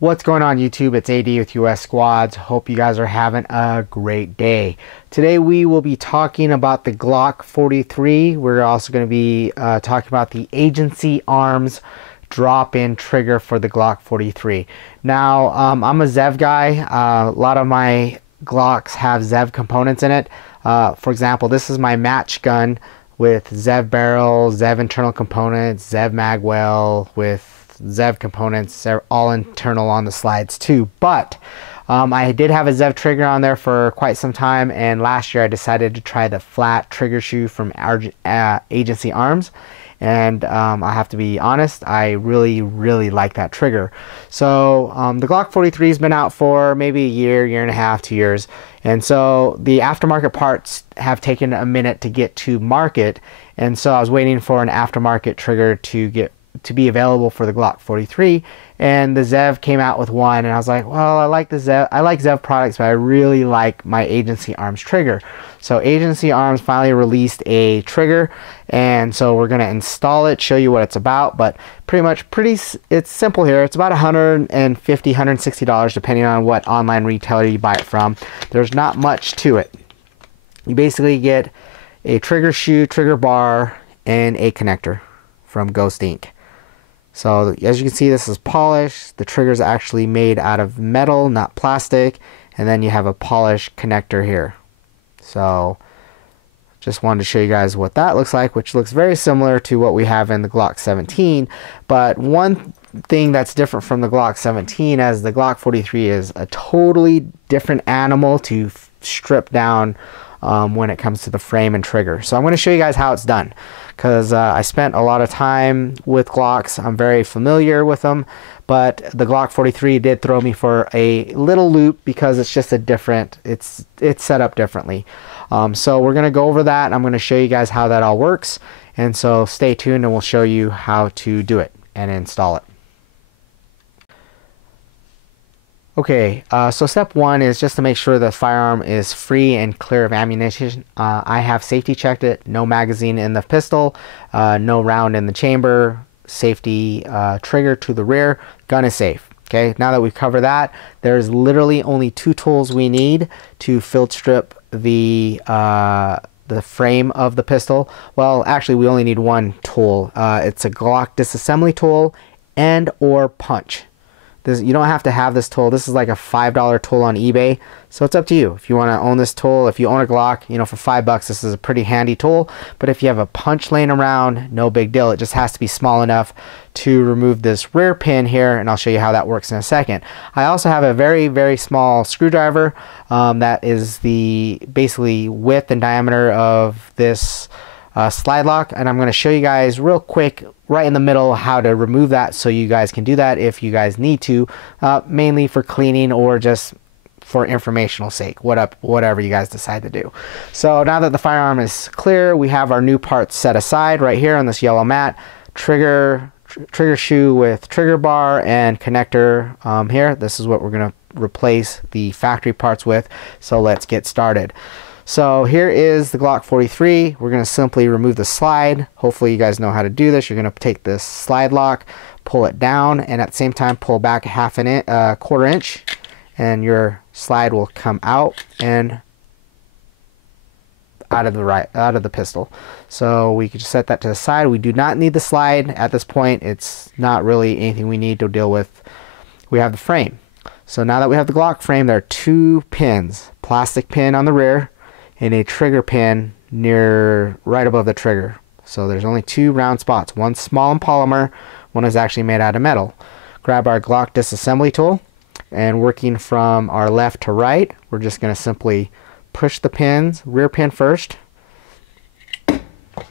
What's going on YouTube? It's AD with US Squads. Hope you guys are having a great day. Today we will be talking about the Glock 43. We're also going to be talking about the agency arms drop-in trigger for the Glock 43. Now I'm a ZEV guy. A lot of my Glocks have ZEV components in it. For example, this is my match gun with ZEV barrel, ZEV internal components, ZEV magwell with ZEV components. They're all internal on the slides too, but I did have a ZEV trigger on there for quite some time, and last year I decided to try the flat trigger shoe from Agency Arms, and I have to be honest, I really like that trigger. So the Glock 43 has been out for maybe a year and a half, 2 years, and so the aftermarket parts have taken a minute to get to market, and so I was waiting for an aftermarket trigger to be available for the Glock 43, and the ZEV came out with one, and I was like, well, I like ZEV products, but I really like my Agency Arms trigger. So Agency Arms finally released a trigger, and so we're going to install it, show you what it's about, but it's simple here. It's about $150, $160 depending on what online retailer you buy it from. There's not much to it. You basically get a trigger shoe, trigger bar, and a connector from Ghost Inc. So as you can see, this is polished. The trigger is actually made out of metal, not plastic. And then you have a polished connector here. So just wanted to show you guys what that looks like, which looks very similar to what we have in the Glock 17. But one thing that's different from the Glock 17 as the Glock 43 is a totally different animal to strip down when it comes to the frame and trigger. So I'm going to show you guys how it's done, because I spent a lot of time with Glocks. I'm very familiar with them, but the Glock 43 did throw me for a little loop because it's just it's set up differently. So we're going to go over that, and I'm going to show you guys how that all works, and so stay tuned and we'll show you how to do it and install it. Okay, so step one is just to make sure the firearm is free and clear of ammunition. I have safety checked it, no magazine in the pistol, no round in the chamber, safety trigger to the rear, gun is safe. Okay, now that we've covered that, there's literally only two tools we need to field strip the frame of the pistol. Well, actually we only need one tool. It's a Glock disassembly tool and or punch. You don't have to have this tool. This is like a $5 tool on eBay, so it's up to you if you want to own this tool. If you own a Glock, you know, for $5 this is a pretty handy tool. But if you have a punch laying around, no big deal. It just has to be small enough to remove this rear pin here, and I'll show you how that works in a second. I also have a very small screwdriver that is the basically width and diameter of this slide lock, and I'm going to show you guys real quick right in the middle how to remove that, so you guys can do that if you guys need to, mainly for cleaning or just for informational sake, whatever you guys decide to do. So now that the firearm is clear, we have our new parts set aside right here on this yellow mat. Trigger shoe with trigger bar and connector here. This is what we're going to replace the factory parts with, so let's get started. So here is the Glock 43. We're going to simply remove the slide. Hopefully you guys know how to do this. You're going to take this slide lock, pull it down, and at the same time pull back a quarter inch, and your slide will come out and out of the pistol. So we can just set that to the side. We do not need the slide at this point. It's not really anything we need to deal with. We have the frame. So now that we have the Glock frame, there are two pins, plastic pin on the rear and a trigger pin right above the trigger. So there's only two round spots. One small in polymer, one is actually made out of metal. Grab our Glock disassembly tool, and working from our left to right, we're just going to simply push the pins, rear pin first.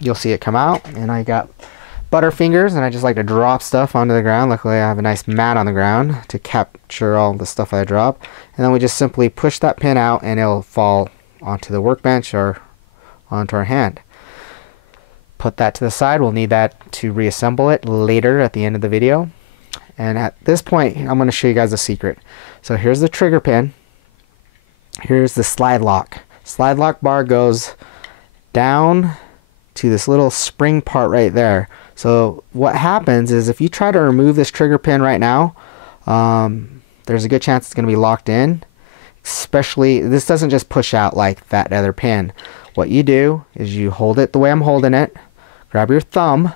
You'll see it come out, and I got butter fingers, and I just like to drop stuff onto the ground. Luckily I have a nice mat on the ground to capture all the stuff I drop, and then we just simply push that pin out and it'll fall onto the workbench or onto our hand. Put that to the side. We'll need that to reassemble it later at the end of the video. And at this point, I'm going to show you guys a secret. So here's the trigger pin. Here's the slide lock. Slide lock bar goes down to this little spring part right there. So what happens is if you try to remove this trigger pin right now, there's a good chance it's going to be locked in. Especially, this doesn't just push out like that other pin. What you do is you hold it the way I'm holding it, grab your thumb,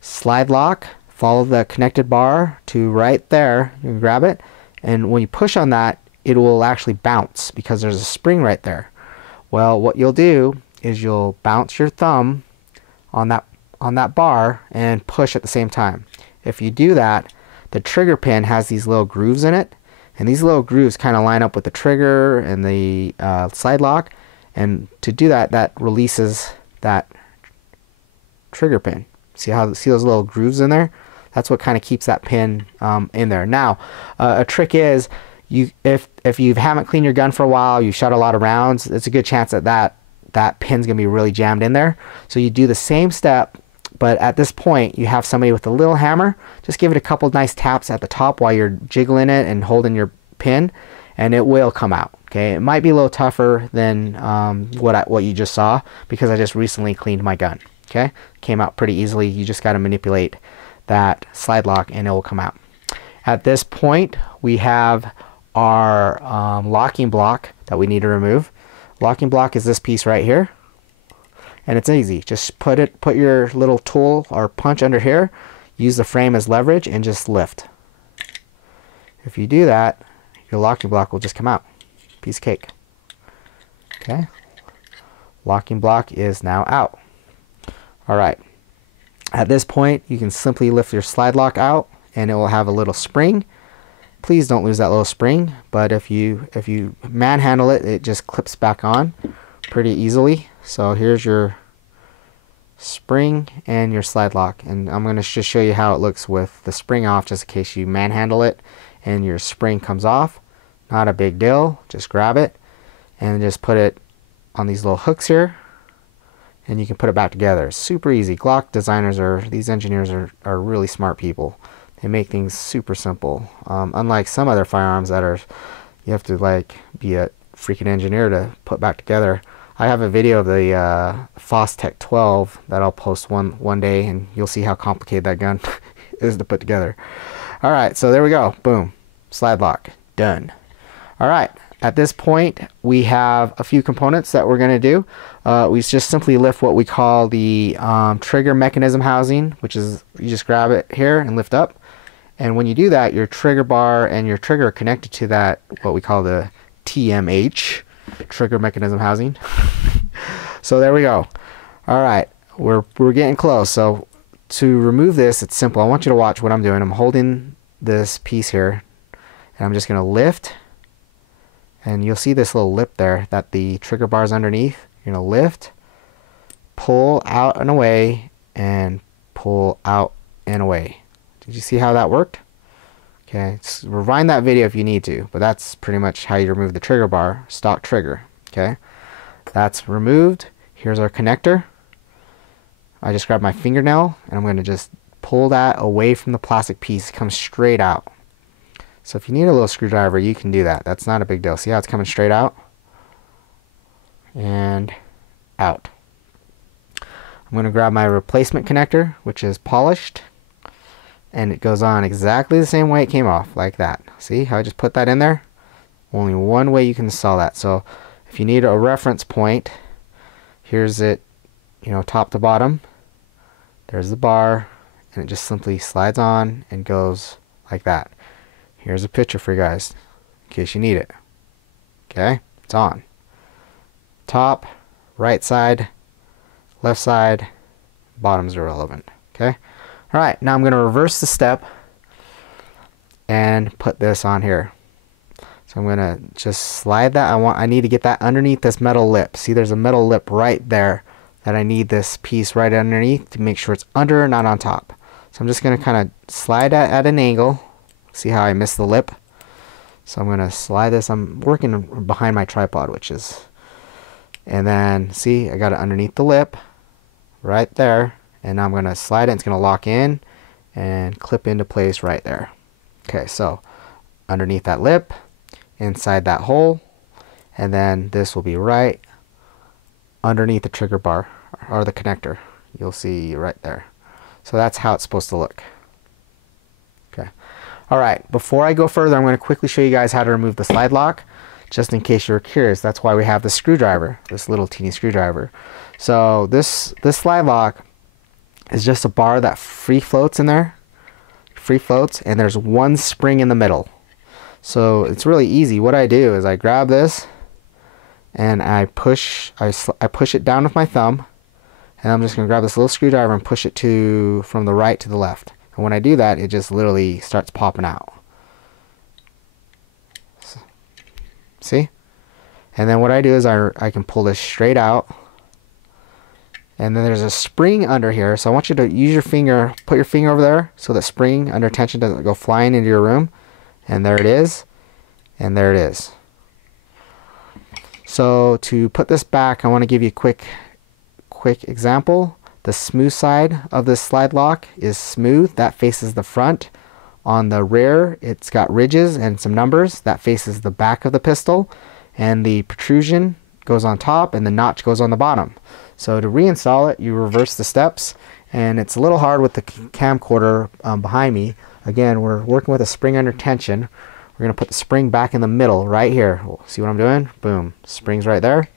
slide lock, follow the connected bar to right there, you can grab it, and when you push on that, it will actually bounce because there's a spring right there. Well, what you'll do is you'll bounce your thumb on that bar and push at the same time. If you do that, the trigger pin has these little grooves in it, and these little grooves kind of line up with the trigger and the slide lock, and to do that, that releases that trigger pin. See those little grooves in there? That's what kind of keeps that pin in there. Now, a trick is, if you haven't cleaned your gun for a while, you shot a lot of rounds, it's a good chance that pin's gonna be really jammed in there. So you do the same step, but at this point you have somebody with a little hammer. Just give it a couple nice taps at the top while you're jiggling it and holding your pin, and it will come out. Okay, it might be a little tougher than what you just saw, because I just recently cleaned my gun. Okay, came out pretty easily. You just got to manipulate that slide lock and it will come out. At this point, we have our locking block that we need to remove. Locking block is this piece right here, and it's easy. Just put your little tool or punch under here, use the frame as leverage, and just lift. If you do that, your locking block will just come out. Piece of cake. Okay, locking block is now out. All right, at this point you can simply lift your slide lock out and it will have a little spring. Please don't lose that little spring, but if you manhandle it, it just clips back on pretty easily. So here's your spring and your slide lock, and I'm going to just show you how it looks with the spring off, just in case you manhandle it and your spring comes off. Not a big deal, just grab it and just put it on these little hooks here, and you can put it back together. It's super easy. Glock designers these engineers are really smart people. They make things super simple. Unlike some other firearms that you have to like be a freaking engineer to put back together. I have a video of the Fostech 12 that I'll post one day, and you'll see how complicated that gun is to put together. All right, so there we go. Boom, slide lock, done. All right. At this point, we have a few components that we're going to do. We just simply lift what we call the trigger mechanism housing, which is, you just grab it here and lift up. And when you do that, your trigger bar and your trigger are connected to that, what we call the TMH, trigger mechanism housing. So there we go. All right, we're getting close. So to remove this, it's simple. I want you to watch what I'm doing. I'm holding this piece here, and I'm just going to lift. And you'll see this little lip there that the trigger bar is underneath. You're going to lift, pull out and away, and pull out and away. Did you see how that worked? Okay, just rewind that video if you need to, but that's pretty much how you remove the trigger bar, stock trigger. Okay, that's removed. Here's our connector. I just grabbed my fingernail, and I'm going to just pull that away from the plastic piece. It comes straight out. So if you need a little screwdriver, you can do that. That's not a big deal. See how it's coming straight out? And out. I'm going to grab my replacement connector, which is polished. And it goes on exactly the same way it came off, like that. See how I just put that in there? Only one way you can install that. So if you need a reference point, here's it, top to bottom. There's the bar, and it just simply slides on and goes like that. Here's a picture for you guys, in case you need it. Okay, it's on. Top, right side, left side, bottom's irrelevant. Okay. All right, now I'm going to reverse the step and put this on here. So I'm going to just slide that. I need to get that underneath this metal lip. See, there's a metal lip right there that I need this piece right underneath to make sure it's under, not on top. So I'm just going to kind of slide that at an angle. See how I missed the lip? So I'm going to slide this. I'm working behind my tripod, and then see, I got it underneath the lip right there, and now I'm going to slide it. It's going to lock in and clip into place right there. Okay, so underneath that lip, inside that hole, and then this will be right underneath the trigger bar or the connector. You'll see right there. So that's how it's supposed to look. Okay. All right, before I go further, I'm going to quickly show you guys how to remove the slide lock, just in case you're curious. That's why we have the screwdriver, this little teeny screwdriver. So this slide lock is just a bar that free floats in there, and there's one spring in the middle. So it's really easy. What I do is I grab this and I push it down with my thumb, and I'm just going to grab this little screwdriver and push it from the right to the left. And when I do that, it just literally starts popping out. See? And then what I do is I can pull this straight out. And then there's a spring under here. So I want you to use your finger, put your finger over there so that spring under tension doesn't go flying into your room. And there it is. And there it is. So to put this back, I want to give you a quick example. The smooth side of this slide lock is smooth. That faces the front. On the rear, it's got ridges and some numbers. That faces the back of the pistol. And the protrusion goes on top and the notch goes on the bottom. So to reinstall it, you reverse the steps. And it's a little hard with the camcorder behind me. Again, we're working with a spring under tension. We're going to put the spring back in the middle right here. See what I'm doing? Boom. Spring's right there.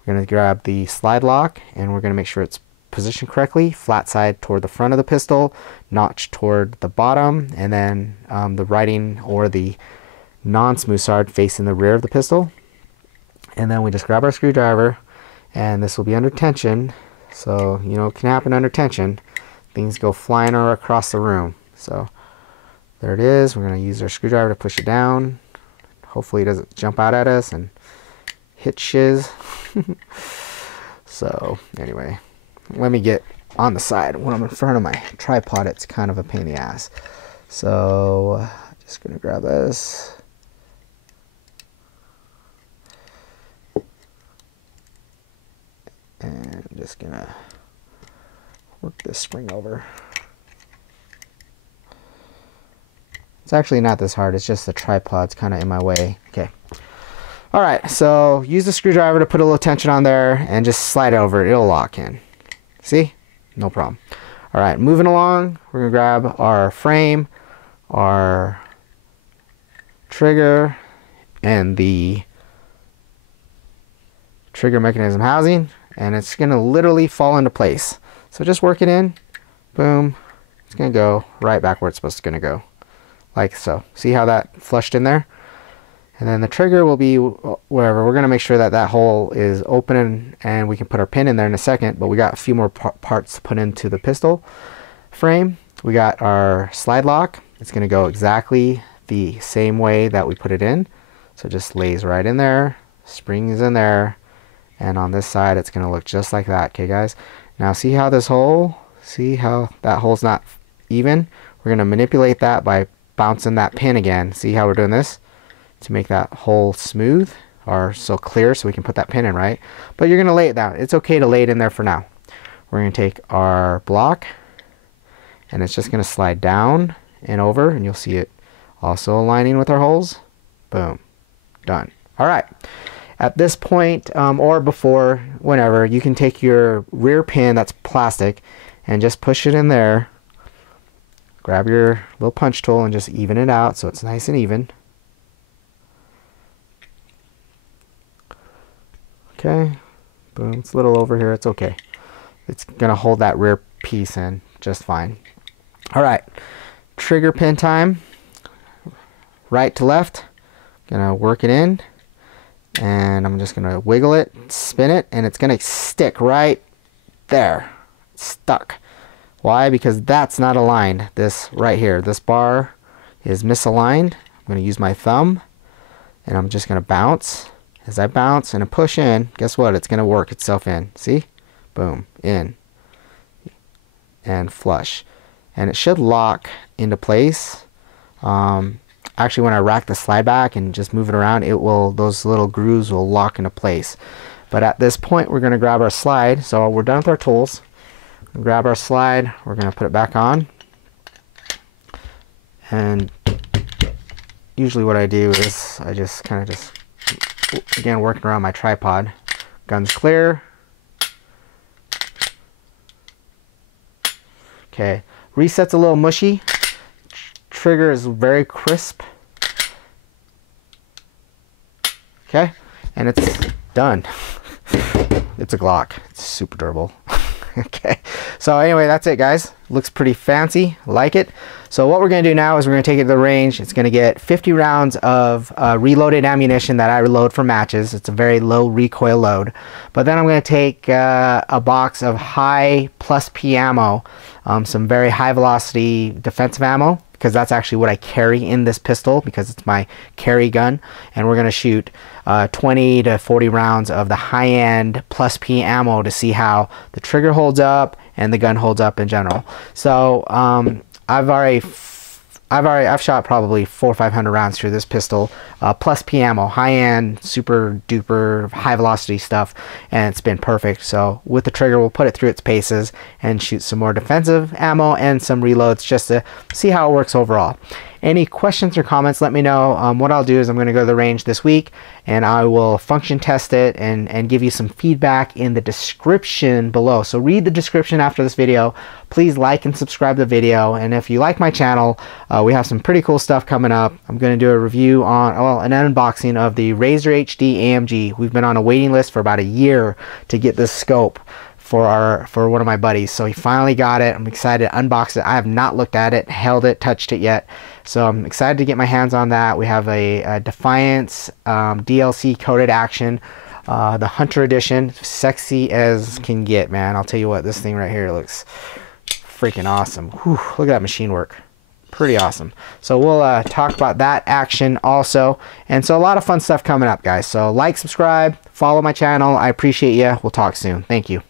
We're going to grab the slide lock and we're going to make sure it's positioned correctly. Flat side toward the front of the pistol, notch toward the bottom, and then the writing or the non-smooth side facing the rear of the pistol. And then we just grab our screwdriver, and this will be under tension. So, you know, it can happen under tension. Things go flying across the room. So there it is. We're going to use our screwdriver to push it down. Hopefully it doesn't jump out at us and hit shiz. So anyway, let me get on the side. When I'm in front of my tripod, it's kind of a pain in the ass. So just going to grab this. And I'm just going to work this spring over. It's actually not this hard. It's just the tripod's kind of in my way. Okay. All right. So use the screwdriver to put a little tension on there and just slide it over. It'll lock in. See? No problem. All right. Moving along. We're going to grab our frame, our trigger, and the trigger mechanism housing. And it's going to literally fall into place. So just work it in. Boom. It's going to go right back where it's supposed to go. Like so. See how that flushed in there? And then the trigger will be wherever. We're going to make sure that that hole is open and we can put our pin in there in a second. But we got a few more parts to put into the pistol frame. We got our slide lock. It's going to go exactly the same way that we put it in. So it just lays right in there. Spring is in there. And on this side, it's going to look just like that. Okay, guys? Now see how this hole, see how that hole's not even? We're going to manipulate that by bouncing that pin again. See how we're doing this? To make that hole smooth or so clear so we can put that pin in, right? But you're going to lay it down. It's okay to lay it in there for now. We're going to take our block and it's just going to slide down and over, and you'll see it also aligning with our holes. Boom. Done. All right. At this point, or before, whenever, you can take your rear pin that's plastic and just push it in there. Grab your little punch tool and just even it out so it's nice and even. Okay, boom, it's a little over here, it's okay. It's gonna hold that rear piece in just fine. All right, trigger pin time. Right to left, gonna work it in. And I'm just gonna wiggle it, spin it, and it's gonna stick right there. It's stuck. Why? Because that's not aligned. This right here, this bar is misaligned. I'm gonna use my thumb and I'm just gonna bounce. As I bounce and I push in, guess what? It's gonna work itself in. See? Boom, in. And flush. And it should lock into place. Actually, when I rack the slide back and just move it around, it will, those little grooves will lock into place. But at this point, we're going to grab our slide. So we're done with our tools. Grab our slide. We're going to put it back on. And usually what I do is I just kind of again, working around my tripod. Gun's clear. Okay. Reset's a little mushy. trigger is very crisp. Okay, and it's done. It's a Glock. It's super durable. Okay, so anyway, that's it, guys. Looks pretty fancy. Like it. So what we're going to do now is we're going to take it to the range. It's going to get 50 rounds of reloaded ammunition that I reload for matches. It's a very low recoil load. But then I'm going to take a box of high plus P ammo, some very high velocity defensive ammo, because that's actually what I carry in this pistol because it's my carry gun. And we're going to shoot 20 to 40 rounds of the high-end plus P ammo to see how the trigger holds up and the gun holds up in general. So I've shot probably 400 or 500 rounds through this pistol, plus P ammo, high-end, super duper high velocity stuff, and it's been perfect. So with the trigger, we'll put it through its paces and shoot some more defensive ammo and some reloads just to see how it works overall. Any questions or comments, let me know. What I'll do is I'm going to go to the range this week and I will function test it and give you some feedback in the description below. So read the description after this video. Please like and subscribe to the video. And if you like my channel, we have some pretty cool stuff coming up. I'm going to do a review on, well, an unboxing of the Razor HD AMG. We've been on a waiting list for about a year to get this scope for one of my buddies. So he finally got it. I'm excited to unbox it. I have not looked at it, held it, touched it yet. So I'm excited to get my hands on that. We have a Defiance DLC coded action, the Hunter Edition, sexy as can get, man. I'll tell you what, this thing right here looks freaking awesome. Whew, look at that machine work. Pretty awesome. So we'll talk about that action also. And so a lot of fun stuff coming up, guys. So like, subscribe, follow my channel. I appreciate you. We'll talk soon. Thank you.